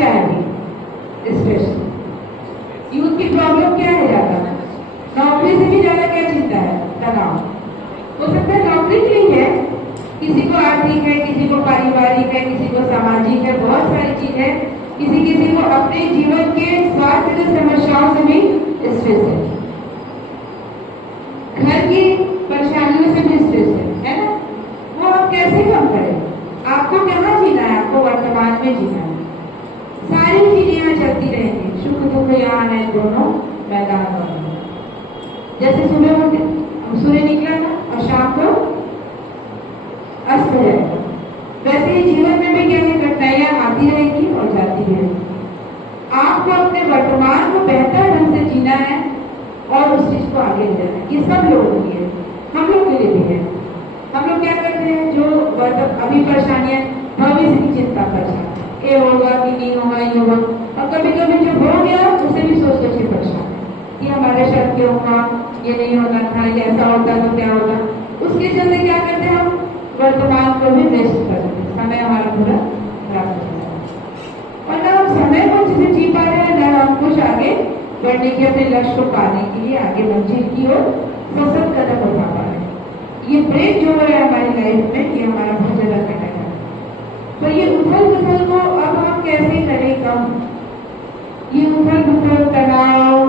क्या है अभी? स्ट्रेस। यूथ की प्रॉब्लम क्या है ज्यादा? नौकरी से भी ज्यादा क्या चिंता है? तनाव। हो सकता है नौकरी नहीं है, किसी को आर्थिक है, किसी को पारिवारिक है, किसी को सामाजिक है, बहुत सारी चीज है। किसी को अपने जीवन के स्वास्थ्य की समस्याओं से भी स्ट्रेस है, घर की परेशानियों से भी स्ट्रेस है ना? वो हम कैसे कम करें? आपको कहाँ जीना है? आपको वर्तमान में जीना है। सारी चीजें यहाँ चलती रहेंगी, सुख दुख यहाँ है, दोनों मैदान में। जैसे सुबह उठे, सूर्य निकला था और शाम को अस्त हो जाएगा, वैसे ही जीवन में भी क्या घटनाएं आती रहेगी और जाती रहेगी। आपको अपने वर्तमान को बेहतर ढंग से जीना है और उस चीज को आगे ले जाना है। ये सब लोगों के लिए, हम लोग के लिए भी है। हम लोग क्या करते हैं, जो अभी परेशानियां, भविष्य की चिंता परेशान, ये होगा कि नहीं होगा, ये होगा, और कभी कभी जो हो गया उसे भी सोच सोच के परेशान कि हमारे साथ क्यों हुआ, ये नहीं होना था, ये ऐसा होता तो क्या होता। उसके चलते क्या करते हैं, हम वर्तमान को भी वेस्ट कर देते, समय हमारा पूरा खराब हो जाता है और ना हम समय को अच्छे से जी पा रहे हैं, ना हम कुछ आगे बढ़ने के, अपने लक्ष्य को पाने के लिए आगे मंजिल की ओर सशक्त कदम उठा पा रहे हैं। ये ब्रेक जो है हमारी लाइफ में, ये हमारा बहुत ज्यादा घटक है। तो ये उथल पुथल को अब हम कैसे करें कम? ये उथल पुथल, तनाव,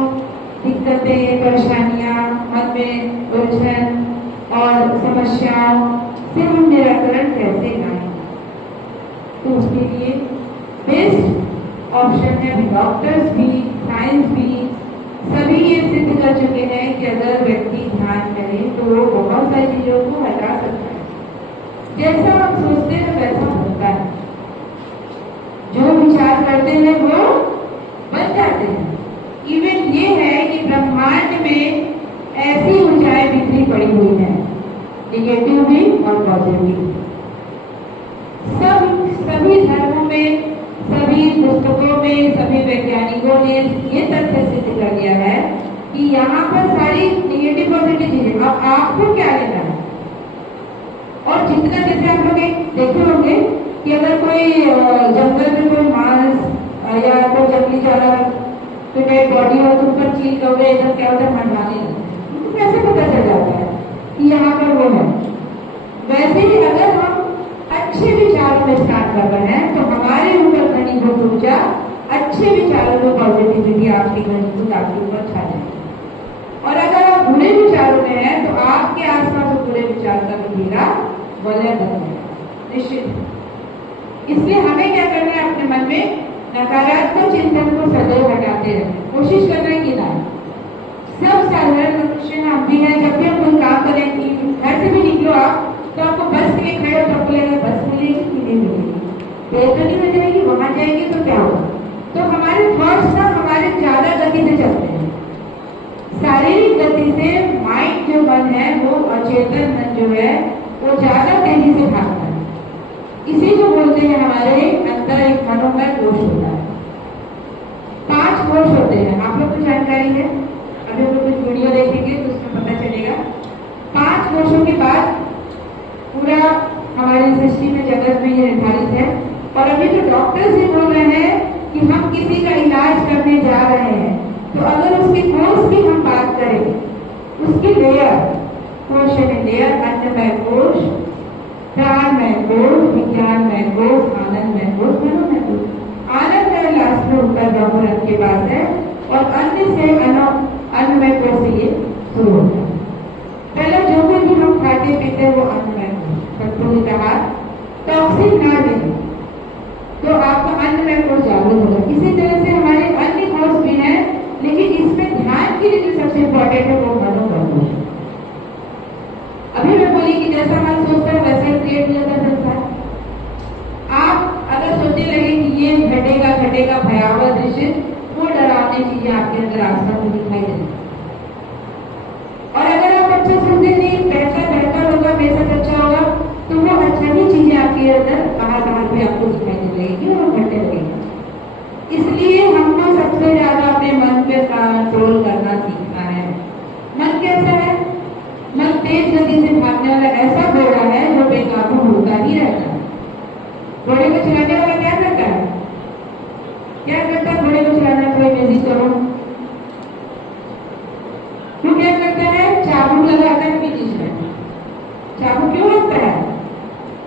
दिक्कतें, परेशानियां, मन में उलझन और समस्याओं से हम निराकरण कैसे लाएं? तो उसके लिए बेस्ट ऑप्शन है, डॉक्टर्स भी, साइंस भी, सभी ये सिद्ध कर चुके हैं कि अगर व्यक्ति ध्यान करे तो वो बहुत सारी चीजों को हटा सकता है। जैसा हम सोचते हैं वैसा होता है, जो विचार करते हैं वो बन जाते हैं। इवन ये है कि ब्रह्मांड में ऐसी ऊंचाई बिखरी पड़ी हुई है, निगेटिव भी और पॉजिटिव। सभी धर्मों में, सभी पुस्तकों में, सभी वैज्ञानिकों ने ये तथ्य सिद्ध कर दिया है कि यहाँ पर सारी निगेटिव पॉजिटिव चीजें, अब आपको क्या लेना है। और जितना, जैसे आप लोग देखे होंगे कि अगर कोई जंगल में कोई मांस या कोई जंगली जानवर, कोई डेड बॉडी हो तो ऊपर चील कौवे इधर क्या होता है, मंडराने लगते हैं, तो कैसे पता चल जाता है कि यहाँ पर वो है। वैसे ही अगर हम अच्छे विचारों में स्टार्ट कर रहे हैं तो हमारे ऊपर घनीभूत ऊर्जा, अच्छे विचारों में पॉजिटिविटी आपकी घनीभूत आपके ऊपर छा जाएगी। और अगर आप बुरे विचारों में हैं तो आपके आसपास बुरे विचार का घेरा वलय बन जाएगा निश्चित। इसलिए हमें क्या करना है, अपने मन में नकारात्मक चिंतन को सदैव हटाते रहना, कोशिश करना है कि ना सब साधारण मनुष्य हम भी हैं। जब भी हम कोई काम करें, कि घर से भी निकलो आप तो आपको बस के लिए खड़े हो तो लगेगा बस मिलेगी कि नहीं मिलेगी, ट्रेन तो नहीं मिल जाएगी, वहां जाएंगे तो क्या होगा। तो हमारे थॉट्स ना हमारे ज्यादा गति से चलते हैं, शारीरिक गति से माइंड जो मन है वो, अचेतन मन जो है वो ज्यादा तेजी से भागता है। इसी को बोलते हैं हमारे अंदर एक मनोमय कोश होता है। 5 कोश होते हैं, आप लोग को जानकारी है, अभी हम लोग कुछ वीडियो देखेंगे तो उसमें पता चलेगा। 5 कोशों के बाद पूरा हमारी सृष्टि में, जगत में ये निर्धारित है। और अभी तो डॉक्टर्स भी बोल रहे हैं कि हम किसी का इलाज करने जा रहे हैं तो अगर उसके कोष की हम बात करें, उसकी लेयर, कोश लेयर, अन्नमय कोश, प्राणमय कोश, विज्ञानमय कोश, आनंदमय कोश, मनोमय कोश। आनंदमय लास्ट में उत्तर ब्रह्म रंग के बाद है और अन्य से अन्नमय कोश से ये शुरू होता है। पहले जो कुछ भी हम खाते पीते हैं वो अन्नमय कोश। सतगुरु ने कहा टॉक्सिन ना लें तो आपका अन्नमय कोश जागरूक होगा। इसी तरह से हमारे अन्य कोश भी हैं, लेकिन इसमें ध्यान के लिए जो सबसे इम्पोर्टेंट है वो मनोमय कोश। अभी मैं बोली कि जैसा मन सोचता है वैसा ही क्रिएट हो जाता है संसार। आप अगर सोचने लगे कि ये घटेगा भयावह दृश्य, वो डरावनी चीजें आपके अंदर आसपास में दिखाई देंगी। और अगर आप अच्छा सोचते नहीं, पैसा बेहतर होगा, बेशक अच्छा होगा, तो वो अच्छा ही चीजें आपके अंदर बाहर पे आपको दिखाई दे लगेगी और घटने लगेगी। इसलिए हमको सबसे ज्यादा अपने मन पे कंट्रोल करना सीखना है। मन कैसा है? मन तेज गति से भागने वाला ऐसा घोड़ा है जो बेकाबू होता ही रहता है। घोड़े को चलाने वाला क्या करता है? करूं? क्यों क्या करता है? चाबुक लगाता है बीच में। चाबुक क्यों लगता है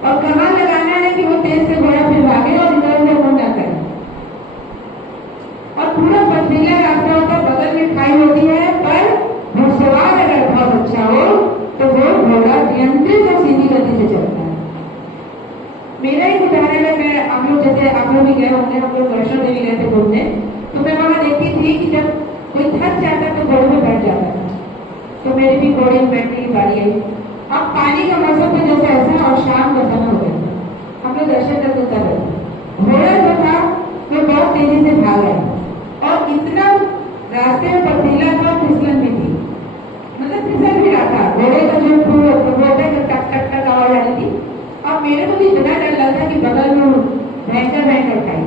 और कहाँ लगाना है कि वो तेज से घोड़ा फिर भागे और इधर उधर घूम जाता है। और पूरा पथरीला रास्ता होता है, बगल में खाई होती है, पर घुड़सवार अगर बहुत अच्छा हो तो वो घोड़ा नियंत्रित और सीधी गति से चलता है। मेरा एक उदाहरण है, मैं आप लोग जैसे आप लोग भी गए होंगे, हम लोग वैष्णो देवी गए थे घूमने, तो मैं वहां देखती थी कि जब कोई थक जाता तो घोड़े में बैठ जाता था। तो मेरी भी घोड़े में बैठने की बारी आई। अब पानी का मौसम तो जैसे ऐसा और शाम का समय हो गया, हम लोग दर्शन करते कर रहे थे। घोड़ा जो था वो बहुत तेजी से भाग रहा और इतना रास्ते में पथरीला था, फिसलन भी थी, मतलब फिसल भी रहा था। घोड़े का जो टक टक टक आवाज आ रही थी। अब मेरे को भी इतना डर लग रहा कि बगल में भयंकर भयंकर खाई।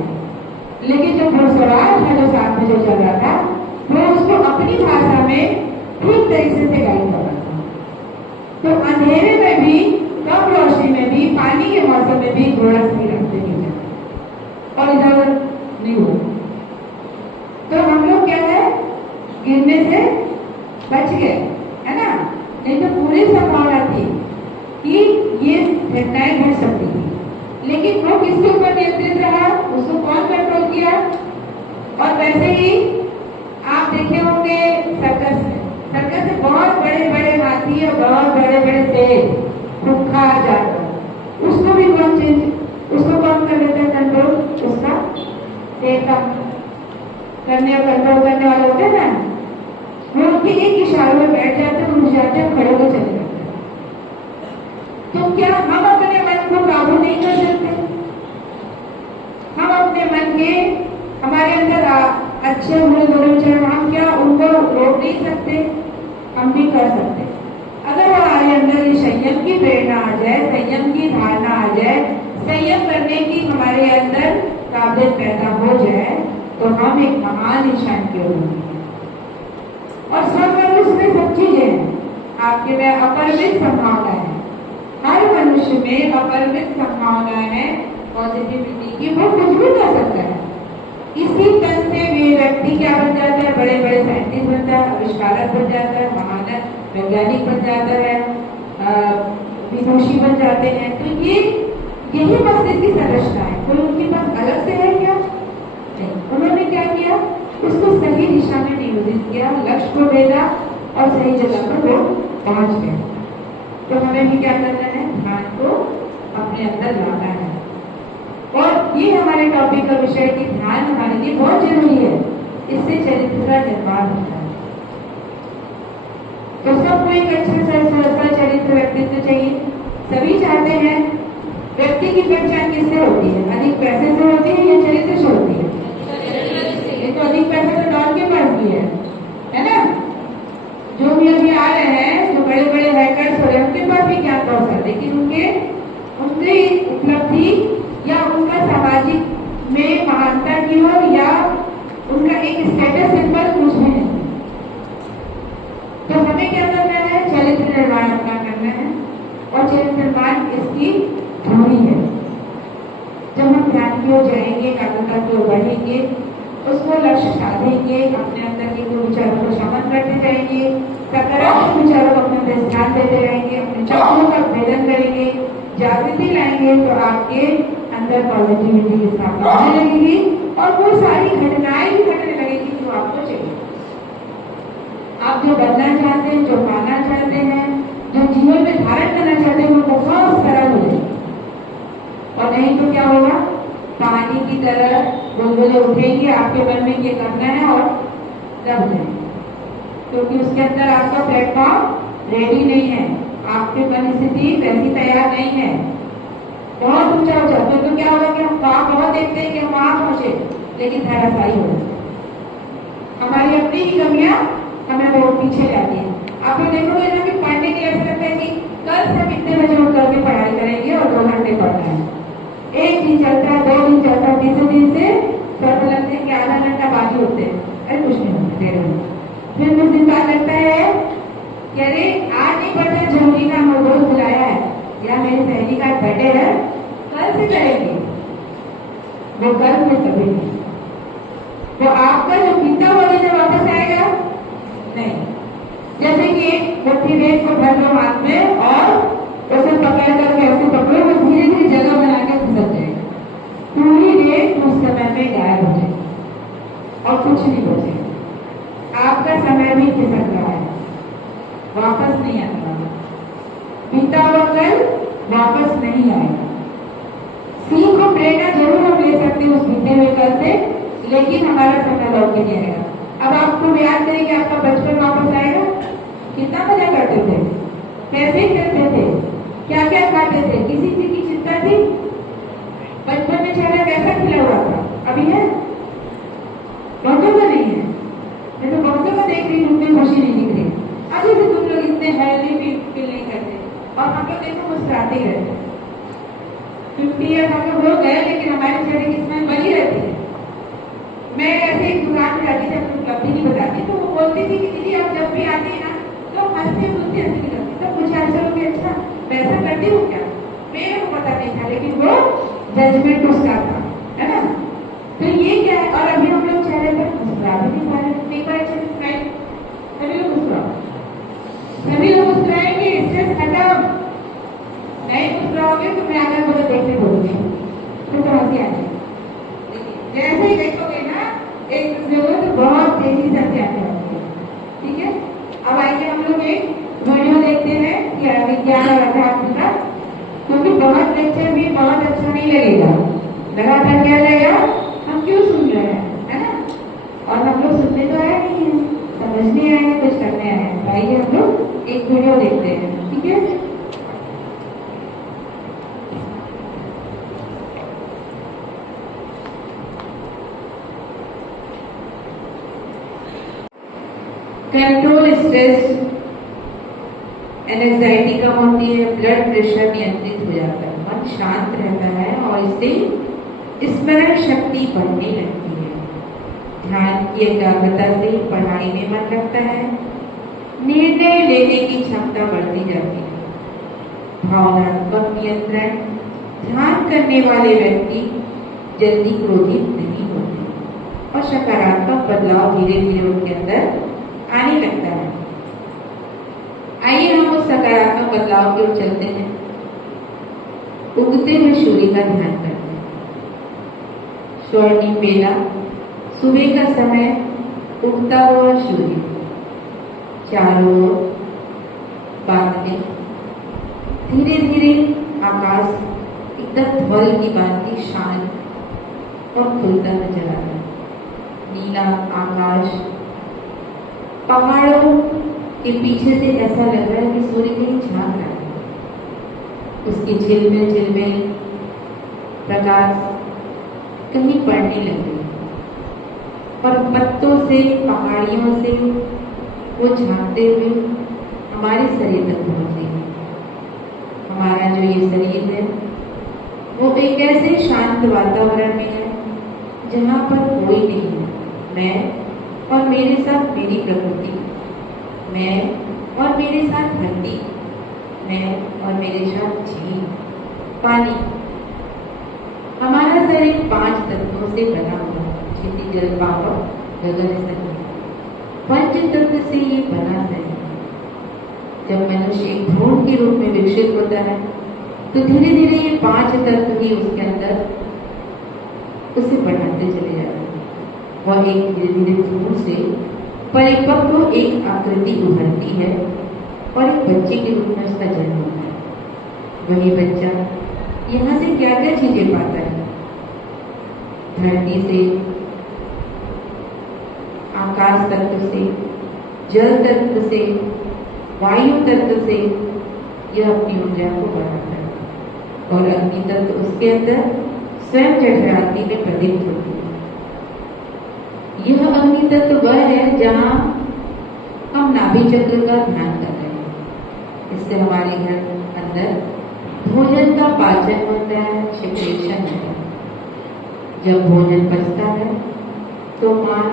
लेकिन जो घुड़सवार था जो साथ में जो चल रहा था, वो उसको अपनी भाषा में ठीक तरीके से गाइड कर रहा था। तो अंधेरे में भी, कम रोशनी में भी, पानी के मौसम में भी घोड़ा सही रास्ते नहीं जाता और इधर नहीं हुआ। तो हम लोग क्या है, गिरने से बच गए, है ना? नहीं तो पूरी संभावना थी कि ये घटनाएं घट सकती थी। लेकिन वो किसके ऊपर नियंत्रित रहा? उसको कौन कंट्रोल किया? और वैसे ही आप देखे होंगे सर्कस से बहुत बड़े बड़े हाथी और बहुत बड़े बड़े तेज खूंखार जानवर, उसको भी उसको कौन कर देता है कंट्रोल? उसका देखा करने और कंट्रोल करने वाले होते हैं ना, वो उनके एक इशारों में बैठ जाते हैं, उठ जाते हैं, खड़े होकर चले जाते हैं। तो क्या हम अपने मन को काबू नहीं कर सकते? हम अपने मन के, हमारे अंदर अच्छे बुरे दोनों विचार, हम क्या उनको रोक नहीं सकते? हम भी कर सकते। अगर हमारे अंदर ये संयम की प्रेरणा आ जाए, संयम की धारणा आ जाए, संयम करने की हमारे अंदर काबिलियत पैदा हो जाए, तो हम एक महान इंसान के होंगे। और सब मनुष्य में सब चीजें हैं, आपके में अपरिमित संभावना है, हर मनुष्य में अपरिमित संभावना है पॉजिटिविटी की, वो कुछ भी कर सकता है। इसी तन से वे व्यक्ति क्या बन जाता है? बड़े बड़े साइंटिस्ट बनता है, आविष्कारक बन जाता है, महान वैज्ञानिक बन जाता है, विदुषी बन जाते हैं। तो ये यही बस इसकी संरचना है। कोई उनके पास अलग से है क्या? नहीं। उन्होंने क्या किया? उसको सही दिशा में नियोजित किया, लक्ष्य को भेजा और सही जगह पर वो पहुंच गए। तो हमें भी क्या करना है? ध्यान को अपने अंदर लाना है। और ये हमारे टॉपिक का विषय कि ध्यान हमारे लिए बहुत जरूरी है, इससे चरित्र का निर्माण होता है। तो सबको एक अच्छा चरित्र व्यक्तित्व चाहिए, सभी चाहते हैं। व्यक्ति की पहचान किससे होती है? अधिक पैसे से होती है या चरित्र से होती है? ये तो अधिक पैसा तो डॉन के पास भी है ना? जो भी अभी आ रहे हैं, जो बड़े बड़े हैकर्स हो रहे हैं, उनके पास भी ज्ञान बहुत है, लेकिन उनकी उपलब्धि या उनका सामाजिक में महानता की ओर या उनका एक स्टेटस सिंबल कुछ भी नहीं। तो हमें क्या करना है? चरित्र निर्माण अपना करना है, और चरित्र निर्माण इसकी धुरी है। जब हम ध्यान की ओर जाएंगे, एकाग्रता की ओर बढ़ेंगे, उसको लक्ष्य साधेंगे, अपने अंदर के विचारों को शमन करते जाएंगे, सकारात्मक विचारों को अपने अंदर ध्यान देते रहेंगे, अपने चक्रों का भेदन करेंगे, जागृति लाएंगे, तो आपके अंदर पॉजिटिविटी की स्थापना होने लगेगी और वो सारी घटनाएं भी घटने लगेगी जो आपको चाहिए। आप जो बनना चाहते हैं, जो पाना चाहते हैं, जो जीवन में धारण करना चाहते हैं, वो बहुत सरल हो जाएगी। और नहीं तो क्या होगा? पानी की तरह बुलबुले उठेंगे, आपके मन में ये करना है और दब जाएंगे, क्योंकि उसके अंदर आपका प्लेटफॉर्म रेडी नहीं है, आपकी परिस्थिति वैसी तैयार नहीं है। बहुत ऊंचा हो जाता है तो क्या होगा कि हम वहां बहुत देखते हैं कि हम वहां पहुंचे, लेकिन धराशायी हो जाते हैं। हमारी अपनी ही कमियां हमें बहुत पीछे लाती है। आप लोग देखोगे ना कि पढ़ने के लिए ऐसा लगता है कि कल से हम इतने बजे उठ करके पढ़ाई करेंगे और 2 घंटे पढ़ना है। एक दिन चलता है, 2 दिन चलता है, तीसरे दिन से थोड़ा लगता है कि आधा घंटा बाकी होते हैं, अरे कुछ नहीं होता, 1.5 घंटा। फिर कुछ दिन बाद लगता है कि अरे आज नहीं पढ़ना, जरूरी काम और दोस्त बुलाया है या मेरी सहेली का बर्थडे है, कल से करेंगे। वो कल में कभी नहीं। वो आपका जो बीता हुआ दिन वापस आएगा नहीं। जैसे कि एक मुट्ठी रेत को भर लो हाथ में और उसे पकड़ कर ऐसे पकड़ो, वो धीरे धीरे जगह बना के खिसक जाएगा। पूरी रेत उस समय में गायब हो जाएगी और कुछ नहीं बचेगा। आपका समय भी खिसक रहा है, वापस नहीं आने वाला। बीता हुआ कल वापस नहीं आएगा। सीख और प्रेरणा जरूर हम ले सकते हैं उस बीते हुए कल से, लेकिन हमारा समय लौट के नहीं आएगा। अब आपको याद करें कि आपका बचपन वापस आएगा। कितना मजा करते थे, कैसे खेलते थे, क्या क्या खाते थे, किसी चीज की चिंता थी। बचपन में चेहरा कैसा खिला हुआ था, अभी है? बहुतों का नहीं है। मैं तो बहुतों का देख रही हूँ, उनमें खुशी नहीं दिख रही। अभी से तुम लोग इतने हेल्दी फील नहीं करते और हम लोग देखो मुस्कुराते ही रहते हैं। 50 ईयर हम लोग हो गए, लेकिन हमारे चेहरे की स्माइल बनी रहती है। मैं ऐसे एक दुकान में जाती थी, अपनी उपलब्धि नहीं बताती, तो वो बोलती थी कि दीदी आप जब भी आती है ना तो हंसते बोलते हंसी नहीं करती। तो कुछ ऐसा लोग अच्छा मैं ऐसा करती हूँ क्या, मेरे को पता नहीं था, लेकिन वो जजमेंट उसका था, है ना। तो ये क्या है, और अभी हम लोग चेहरे पर मुस्कुरा भी नहीं पा रहे। एक बार अच्छे स्माइल, सभी लोग मुस्कुराओ, सभी लोग मुस्कुराएंगे, स्ट्रेस खत्म। नहीं मुस्कुराओगे तो मैं अगर मुझे देखने बोलूंगी तो हंसी आ जाएगी। जैसे ही देखोगे ना एक दूसरे को तो बहुत तेजी से हंसी आने लगती है। ठीक है, अब आइए हम लोग एक वीडियो देखते हैं विज्ञान और अध्यात्म का, क्योंकि बहुत लेक्चर भी बहुत अच्छा नहीं लगेगा। लगातार क्या लगेगा, हम क्यों सुन रहे हैं, है ना। और हम लोग सुनने तो आए नहीं है, समझने आए हैं, कुछ करने आए हैं। आइए हम लोग एक वीडियो देखते हैं। ठीक है, कंट्रोल स्ट्रेस एंजाइटी कम होती है, ब्लड प्रेशर नियंत्रित हो जाता है, मन शांत रहता है और इससे स्मरण शक्ति बढ़ने लगती है। ध्यान की एकाग्रता से पढ़ाई में मन लगता है, निर्णय लेने की क्षमता बढ़ती जाती है। भावनात्मक नियंत्रण, ध्यान करने वाले व्यक्ति जल्दी क्रोधित नहीं होते और सकारात्मक बदलाव धीरे धीरे उनके अंदर आने लगता है। आइए हम उस सकारात्मक बदलाव की ओर चलते हैं। उगते हुए सूर्य का ध्यान करते हैं। स्वर्णिम बेला, सुबह का समय, उगता हुआ सूर्य, चारों ओर बादलें, धीरे धीरे आकाश एकदम ध्वल की भांति शांत और खुलता नजर आता है। नीला आकाश, पहाड़ों के पीछे से ऐसा लग रहा है कि सूर्य कहीं झांक रहा है। उसकी झिलमिल झिलमिल प्रकाश कहीं पड़ने लग गई और पत्तों से, पहाड़ियों से वो झांकते हुए हमारे शरीर तक पहुंच गई। हमारा जो ये शरीर है वो एक ऐसे शांत वातावरण में है जहाँ पर कोई नहीं है। मैं और मेरे साथ मेरी प्रकृति, मैं और मेरे साथ धरती, मैं और मेरे साथ झील, पानी। हमारा शरीर 5 तत्वों से बना हुआ है, क्षितिज, जल, पावक, गगन, स्थल। पंच तत्व से ये बना है। जब मनुष्य एक भ्रूण के रूप में विकसित होता है तो धीरे धीरे ये 5 तत्व ही उसके अंदर उसे बढ़ाते चले जाते हैं और एक धीरे धीरे भ्रूण से परिपक्व एक आकृति उभरती है और एक बच्चे के रूप में उसका जन्म होता है। वही बच्चा यहाँ से क्या क्या चीजें पाता है, धरती से, आकाश तत्व से, जल तत्व से, वायु तत्व से यह अपनी ऊर्जा को बढ़ाता है और अग्नि तत्व उसके अंदर स्वयं जठराग्नि में प्रदीप्त होती है। यह अग्नि तत्व वह है जहाँ हम नाभि चक्र का ध्यान कर रहे हैं। इससे हमारे घर अंदर भोजन का पाचन होता है, सिक्रेशन होता है। जब भोजन पचता है तो मान,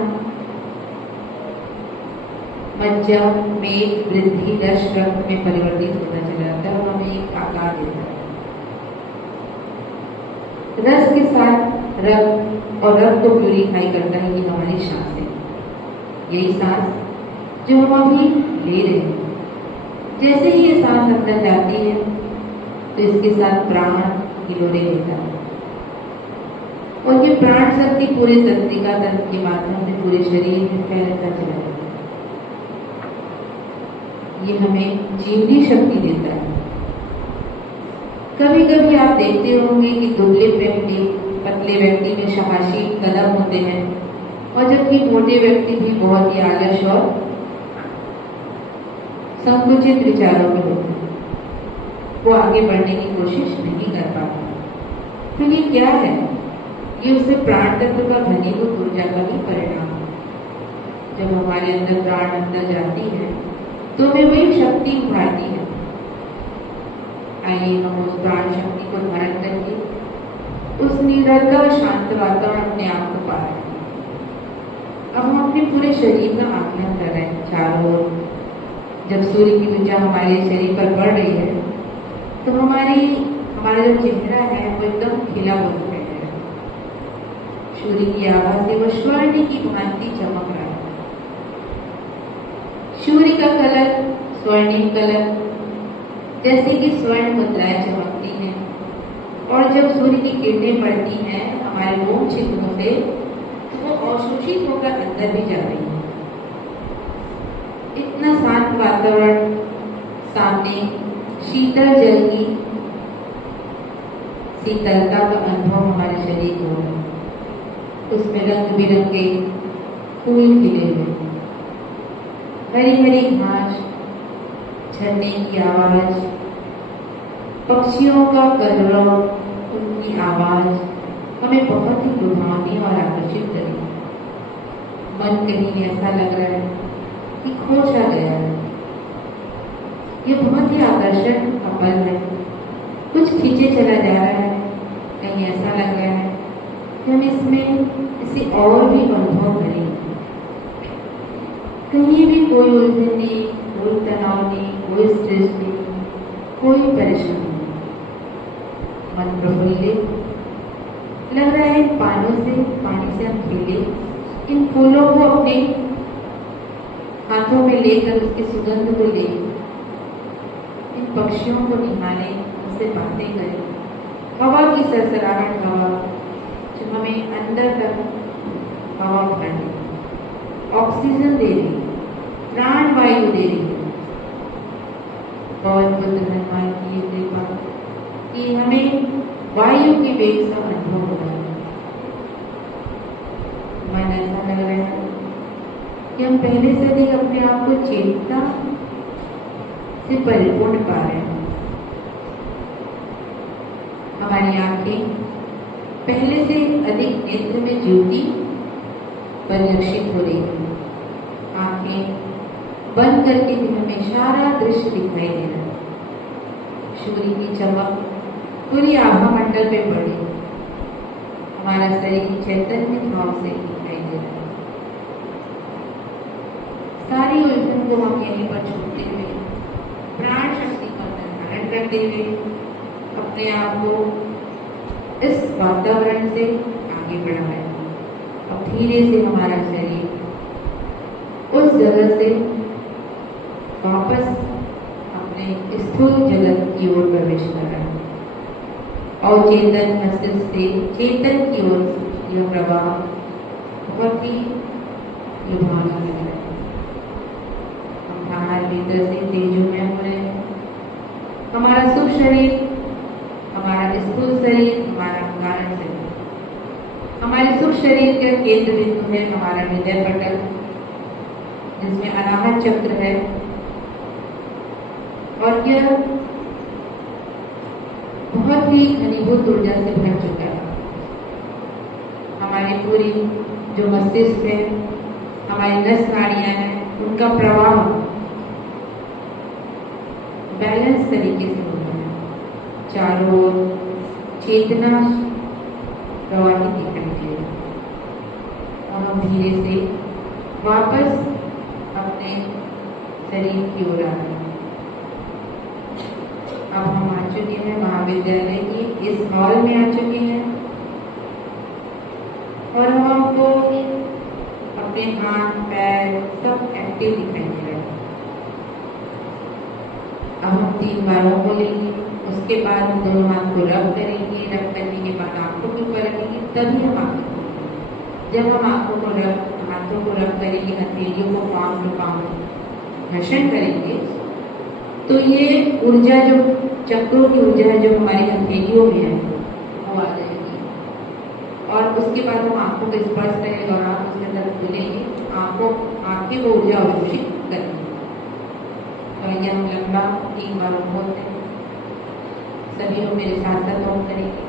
मज्जा, मेद, वृद्धि, रस, रक्त में परिवर्तित होता चला जाता है और हमें एक आकार देता है। रस के साथ रक्त और रक्त को प्यूरिफाई करता है ये हमारी सांसें। यही सांस जो हम अभी ले रहे हैं, जैसे ही ये सांस अंदर जाती है तो इसके साथ प्राण हिलोरे लेता है और ये प्राण शक्ति पूरे तंत्रिका तंत्र के माध्यम से पूरे शरीर में फैलता चला जाता है। ये हमें जीवनी शक्ति देता है। कभी कभी आप देखते होंगे कि दुबले व्यक्ति, पतले व्यक्ति में शाबाशी कदम होते हैं और जबकि मोटे व्यक्ति भी बहुत ही आलस और संकुचित विचारों में होते हैं, वो आगे बढ़ने की कोशिश नहीं कर पाता। तो ये क्या है? ये उससे प्राण तत्व का घनीभूत ऊर्जा का ही परिणाम है। जब हमारे अंदर प्राण अंदर जाती है तो हमें वही शक्ति उभारती है। आइए हम उस प्राण शक्ति को धारण करके उस निरंतर शांत वातावरण अपने आप को पा रहे हैं। अब हम अपने पूरे शरीर का आकलन कर रहे हैं चारों ओर। जब सूर्य की ऊर्जा हमारे शरीर पर बढ़ रही है तो हमारा जो चेहरा है वो एकदम खिला हुआ दिखाई दे रहा है। सूर्य की आवाज से वो स्वर्ण की भांति चमक रहा है। सूर्य का कलर स्वर्णिम कलर, जैसे कि स्वर्ण मुद्राएं चमकती हैं और जब सूर्य की किरणें पड़ती हैं हमारे मुख छिद्रों से तो वो अवशोषित होकर अंदर भी जा रही है। इतना शांत वातावरण, सामने शीतल जल की शीतलता का अनुभव हमारे शरीर को है। उसमें रंग बिरंगे फूल खिले हुए, हरी हरी घास, झरने की आवाज, पक्षियों का कलरव, उनकी आवाज हमें बहुत ही लुभावनी और आकर्षित करेगी। मन कहीं ऐसा लग रहा है कि खो सा गया है। ये बहुत ही आकर्षक पल है। कुछ खींचे चला जा रहा है। कहीं ऐसा लग रहा है कि हम इसमें इसे और भी अनुभव करें। कहीं भी कोई उलझन नहीं, कोई तनाव नहीं, कोई स्ट्रेस नहीं, कोई परेशानी नहीं। मन प्रफुल्लित लग रहा है। पानी से हम खेले, इन फूलों को अपने हाथों में लेकर उसकी सुगंध को ले, इन पक्षियों को निहारे, उनसे बातें करें। हवा की सरसराहट हवा जो हमें अंदर तक हवा भर दे, ऑक्सीजन दे रही, प्राण वायु दे रही है। बहुत बुद्ध भगवान की ये कृपा कि हमें वायु के वेग का अनुभव हो रहा है। मन ऐसा लग रहा है कि हम पहले से अधिक अपने आप को चेतना से परिपूर्ण पा रहे हैं। हमारी आंखें पहले से अधिक नेत्र में ज्योति परिलक्षित हो रही है। आंखें बंद करके भी हमें सारा दृश्य दिखाई दे रहा है। सूर्य की चमक पूरी आभा मंडल पे पड़ी, हमारा शरीर चैतन्य भाव से दिखाई दे रहा है। सारी उलझन को हम यहीं पर छोड़ते हुए, प्राण शक्ति का धारण करते हुए अपने आप को इस वातावरण से आगे बढ़ाएं। अब धीरे से हमारा शरीर उस जगह से वापस अपने स्थूल जगत की ओर प्रवेश कर रहा है और चेतन मस्तिष्क से चेतन की ओर यह प्रवाह बहुत ही लुभावना लग रहा है। हम बाहर भीतर से तेजोमय हो रहे हैं। हमारा सूक्ष्म शरीर, हमारा स्थूल शरीर, हमारा कारण शरीर, हमारे सूक्ष्म शरीर का केंद्र बिंदु है हमारा हृदय पटल, जिसमें अनाहत चक्र है और यह बहुत ही घनीभूत ऊर्जा से भर चुका है। हमारी पूरी जो मस्तिष्क है, हमारी नस नाड़ियां हैं, उनका प्रवाह बैलेंस तरीके से होता है। चारों ओर चेतना प्रवाहित दिखाई दे रही है और हम धीरे से वापस अपने शरीर की ओर आ रहे हैं। अब हम आ चुके हैं महाविद्यालय की इस हॉल में आ चुके हैं में हाथ पैर सब एक्टिव दिखाई दे रहे हैं। अब हम 3 बारों को लेंगे, उसके बाद हम दोनों हाथ को रब करेंगे, रब करने के बाद आंखों के ऊपर रखेंगे, तभी हम आंखों को खोलेंगे। जब हम हाथों को रब करेंगे, हथेलियों को पाँव टू पाँव घर्षण करेंगे, तो ये ऊर्जा जो चक्रों की ऊर्जा है जो हमारी हथेलियों में है वो आ जाएगी। और उसके बाद हम आंखों को स्पर्श करेंगे और आप उसके अंदर खुलेंगे, आंखें वो ऊर्जा अवशोषित करेंगे। तो आइए हम लंबा 3 बार बोलते हैं, सभी लोग मेरे साथ साथ ओम करेंगे।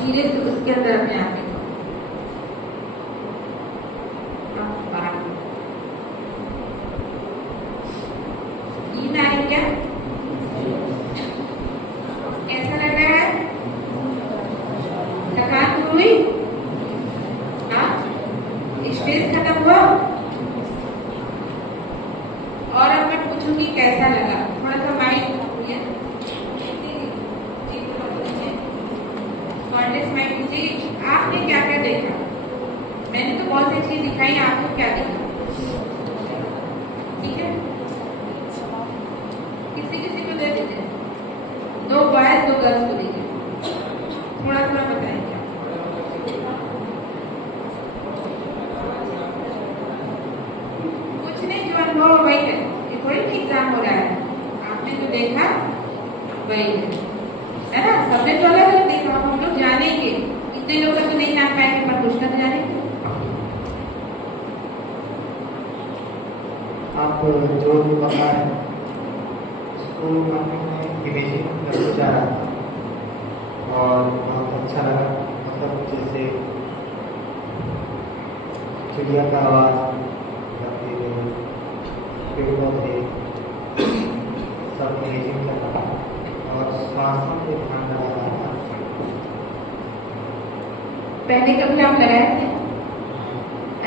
धीरे से उसके अंदर अपने आप को नींद आ रही क्या? कैसा लग रहा है? थकान हुई? हाँ, स्ट्रेस खत्म हुआ? और अब मैं पूछूंगी कैसा लगा, थोड़ा सा माइंड आपने क्या क्या देखा? मैंने तो बहुत सी चीज दिखाई, आपको क्या देखा? ठीक है, किसी किसी को दे दीजिए, 2 बॉयज 2 गर्ल्स को दीजिए, थोड़ा थोड़ा बताएं क्या? कुछ नहीं, जो अनुभव वही है, ये थोड़ी भी एग्जाम हो रहा है, आपने जो देखा वही है ना? सबने तो अलग अलग देखा, हम लोग जानेंगे, इतने लोग तो नहीं जान पाएंगे, पर कुछ ना तो जानेंगे। आप जो भी बता रहे हैं उसको इमेजिंग करना चाह रहा था और बहुत अच्छा लगा। मतलब जैसे चिड़िया का आवाज़ या फिर पेड़ पौधे सब इमेजिंग करना और श्वासों पे ध्यान लगा रहा था। पहले कभी आप लगाए थे?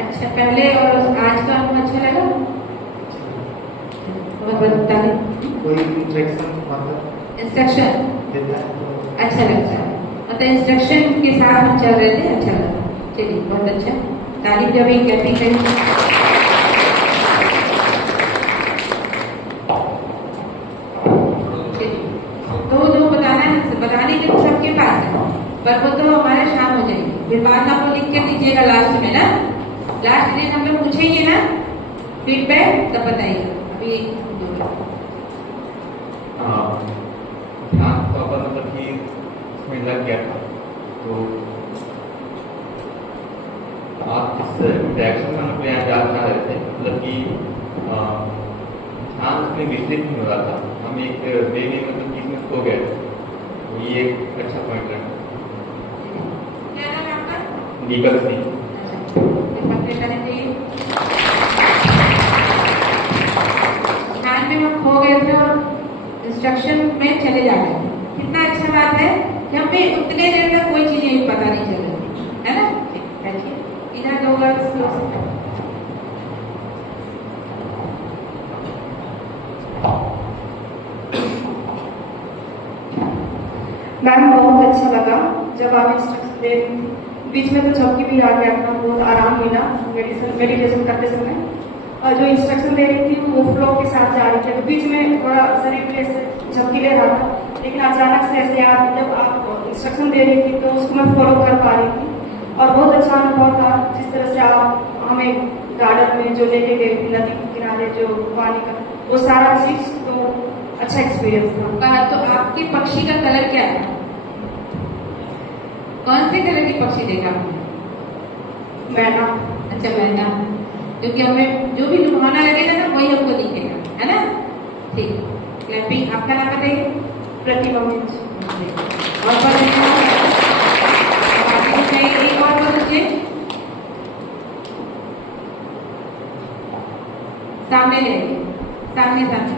अच्छा, पहले और आज का आपको अच्छा लगा? बता दें कोई इंस्ट्रक्शन मतलब इंस्ट्रक्शन देता है तो अच्छा लगता है, मतलब इंस्ट्रक्शन के साथ हम चल रहे थे, अच्छा लगा। चलिए, बहुत अच्छा, तारीफ जब एक कहती करी। तो जो बताना है, बताने के तो सबके पास है, पर वो तो हमारा शाम हो जाएगी, फिर बाद में आपको लिख के दीजिएगा लास्ट में ना, लास्ट दिन हम लोग पूछेंगे ना फीडबैक, तब बताइएगा। अभी ध्यान प्रॉपर मतलब कि उसमें लग गया था, तो आप इस डायरेक्शन में हम यहाँ जा रहे थे, मतलब कि ध्यान उसमें विचलित नहीं हो रहा था, हम एक वे में मतलब कि इसमें खो गए थे, तो ये एक अच्छा पॉइंट रहा। क्या नाम है आपका? दीपक सिंह। ध्यान में हम खो गए थे और इंस्ट्रक्शन में चले जा रहे थे। कितना अच्छा बात है कि हमें उतने देर तक कोई चीजें पता नहीं चल रही है ना। बैठिए, इधर 2 गर्ल्स मैम, बहुत अच्छा लगा जब आप इंस्ट्रक्शन दे रही थी, बीच में तो झपकी भी आ गया था, बहुत आराम मिला मेडिटेशन करते समय। और जो इंस्ट्रक्शन दे रही थी वो फ्लो के साथ जा रही थी, तो बीच में थोड़ा शरीर में ऐसे झपकी ले रहा था, लेकिन अचानक से ऐसे याद जब आप इंस्ट्रक्शन दे रही थी तो उसको मैं फॉलो कर पा रही थी। और बहुत अच्छा अनुभव था, जिस तरह से आप हमें गार्डन में जो लेके गई थी, नदी के किनारे जो पानी का, वो सारा चीज तो अच्छा एक्सपीरियंस था। तो आपके पक्षी का कलर क्या है? कौन से कलर की पक्षी देखा आपने? मैना। अच्छा, मैना। क्योंकि हमें जो भी लुभावना लगेगा ना वही हमको दिखेगा, है ना। ठीक, क्लैपिंग। आपका नाम बताइए। प्रतिभा मिंज। और बात एक और बात मुझे सामने ले आइए, सामने सामने।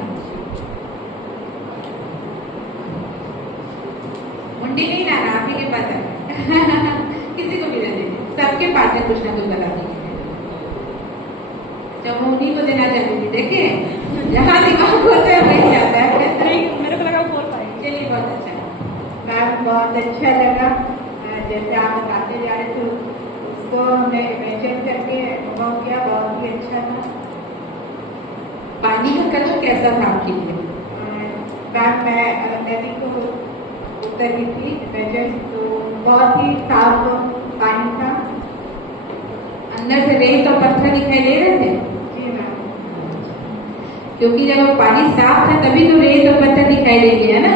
मुंडी नहीं लाना, आप ही के पास है। किसी को भी दे दीजिए, सबके पास है कुछ ना कुछ बताने के लिए। जब वो उन्हीं को देना चाहती थी, देखिए जहाँ दिमाग होता है वही जाता है। नहीं, मेरे को लगा बोल पाएंगे। चलिए, बहुत अच्छा। मैम बहुत अच्छा लगा, जैसे आप बताते जा रहे थे उसको हमने इमेजिन करके अनुभव किया, बहुत ही अच्छा था। पानी का कलर कैसा था आपके लिए? मैम मैं नदी को उतर रही थी इमेजिन, तो बहुत ही साफ पानी था। अंदर से रेत और पत्थर दिखाई दे रहे थे? जी मैम। क्योंकि जब पानी साफ था तभी तो रेत और पत्थर दिखाई देंगे, है ना।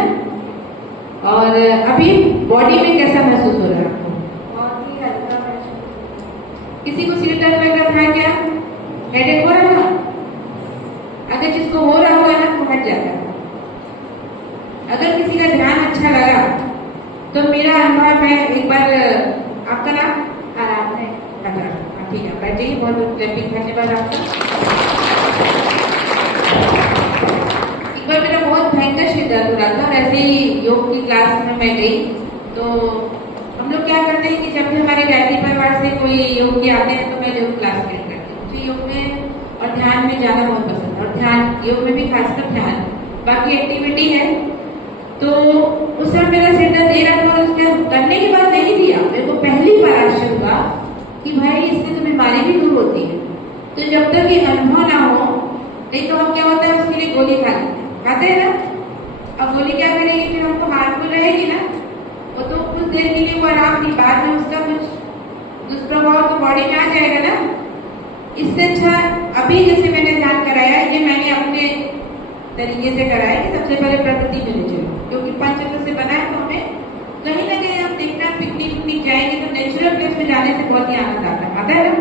और अभी बॉडी में कैसा महसूस हो रहा है आपको? बहुत ही हल्का महसूस। किसी को सिर दर्द वगैरह था क्या? हेडेक हो रहा था? अगर जिसको हो रहा होगा ना तो हट जाता है। अगर किसी का ध्यान अच्छा लगा तो मेरा अनुभव है, एक बार आपका नाम? आराम है। ठीक है, बैठिए। बहुत बहुत क्लैपिंग, धन्यवाद आपका। एक बार मेरा बहुत भयंकर सिर दर्द हो रहा था, वैसे ही योग की क्लास में मैं गई। तो हम लोग क्या करते हैं कि जब भी हमारे गायत्री परिवार से कोई योग के आते हैं तो मैं जरूर क्लास अटेंड करती हूँ। मुझे योग में और ध्यान में जाना बहुत पसंद है, और ध्यान योग में भी खासकर ध्यान, बाकी एक्टिविटी है। तो उस समय मेरा सिर दर्द दे रहा था और उसके करने के बाद नहीं दिया, मेरे को पहली बार आश्चर्य हुआ कि भाई इससे तो बीमारी भी दूर होती है। तो जब तक ये अनुभव ना हो, नहीं तो हम क्या होता है उसके लिए गोली खा लेते हैं, खाते हैं ना। अब गोली क्या करेगी, फिर हमको हार्मफुल रहेगी ना, वो तो कुछ देर के लिए वो आराम थी, बाद में उसका कुछ दुष्प्रभाव तो बॉडी में आ जाएगा ना। इससे अच्छा अभी जैसे मैंने ध्यान कराया, ये मैंने अपने तरीके से कराया कि सबसे पहले प्रकृति में ले चलो, क्योंकि पंचतत्व से बना है। तो हमें कहीं ना कहीं हम देखना पिकनिक जाएंगे तो नेचुरल प्लेस में जाने से बहुत ही आनंद आता है ना।